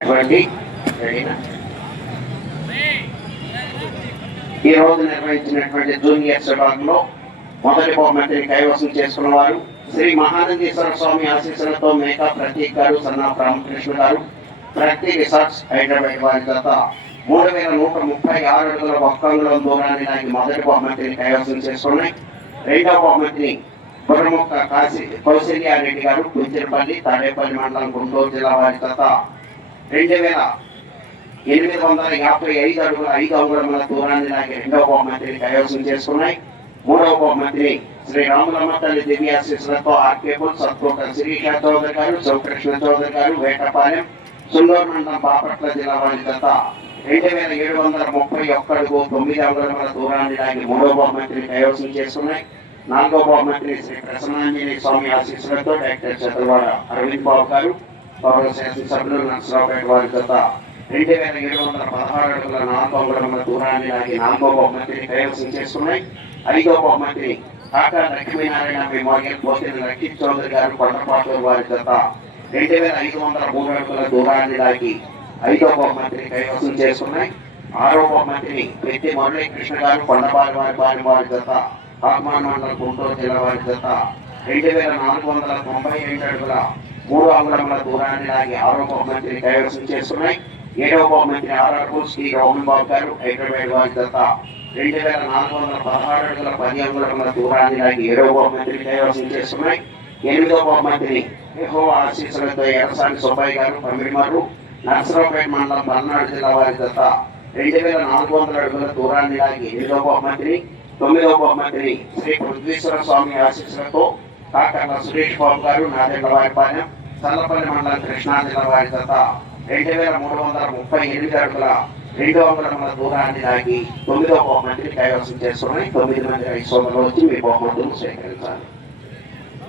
ఈ రోజు నిర్వహించినటువంటి జూనియర్స్ విభాగంలో మొదటి బహుమతిని కైవసం చేసుకున్న వారు శ్రీ మహానందీశ్వర స్వామి ఆశీస్సులతో మేకా ప్రతీక్ గారు, సన్నా రామకృష్ణ గారు, ప్రతి రిసార్ట్స్ హైదరాబాద్ వారి జత 3136 అడుగుల ఒక్కంగుళం దూరాన్ని లాగి మొదటి బహుమతిని కైవసం చేసుకున్నాయి. రెండవ బహుమతిని బుర్రముక్క కౌశల్యారెడ్డి గారు, కుంచిరపల్లి తాడేపల్లి మండలం, గుంటూరు జిల్లా వారి జత 2855 అడుగుల 5 అంగుళముల దూరాన్ని లాగి రెండవ బహుమతిని కైవసం చేసుకున్నాయి. మూడవ బహుమతిని శ్రీ రాములమ్మ తల్లి దివ్యాశీస్సులతో ఆర్కేపుల్ సత్కోట శిరీష చౌదరి గారు, శివకృష్ణ చౌదరి గారు, వేటపాలెం, సుందూరు మండలం, బాపట్ల జిల్లా వారి జత 2731 అడుగు 9 అంగుళముల దూరాన్ని లాగి మూడవ బహుమతిని కైవసం చేసుకున్నాయి. నాలుగవ బహుమతిని శ్రీ ప్రసన్నాంజనేయ స్వామి ఆశీస్సులతో డాక్టర్ చంద్రవాడ అరవింద్ బాబు గారు, పౌర శాసనసభ్యులు నర్సరావుపేట వారి జత 2716 అడుగుల 4 అంగుళముల దూరాన్ని లాగి నాలుగవ బహుమతిని కైవసం చేసుకున్నాయి. ఐదవ బహుమతిని కాకా లక్ష్మీనారాయణ మెమోరియల్ పోతిన లక్ష్మీ చౌదరి గారు, కొండపాటూరు వారి జత 2503 అడుగుల దూరాన్ని లాగి ఐదవ బహుమతిని కైవసం చేసుకున్నాయి. ఆరవ బహుమతిని పెద్ది మురళీకృష్ణ గారు, కొండపాలి వారి జత ఆత్మాన్ మండలం, గుంటూరు జిల్లా వారి జత 2492 అడుగుల 3 అంగుళముల దూరాన్ని లాగి ఆరవ బహుమతిని కైవసం చేసుకున్నాయి. ఏడవ బహుమతిని ఆర్ఆర్పూర్ శ్రీ రోహన్ బాబు గారు, హైదరాబాద్ వారి జత 2416 అడుగుల 10 అంగుళముల దూరాన్ని లాగి ఏడవ బహుమతిని కైవసం చేసుకున్నాయి. ఎనిమిదవ బహుమతిని యెహోవా ఆశీస్సులతో ఎర్రసాని సుబ్బయ్య గారు, పమిడిమర్రు, నర్సరావుపేట మండలం, పల్నాడు జిల్లా వారి జత 2400 అడుగుల దూరాన్ని లాగి ఎనిమిదవ బహుమతిని. తొమ్మిదవ బహుమతిని శ్రీ పృథ్వీశ్వర స్వామి ఆశీస్సులతో కాకర్ల సురేష్ బాబు గారు, నాదెండ్ల వారిపాలెం, చల్లపల్లి మండలం, కృష్ణా జిల్లా వారి జత 2338 అడుగుల 2 అంగుళముల దూరాన్ని లాగి 9వ బహుమతిని కైవసం చేసుకున్నాయి. 9 మంది రైతు సోదరులు వచ్చి మీ బహుమతులను స్వీకరించాలి.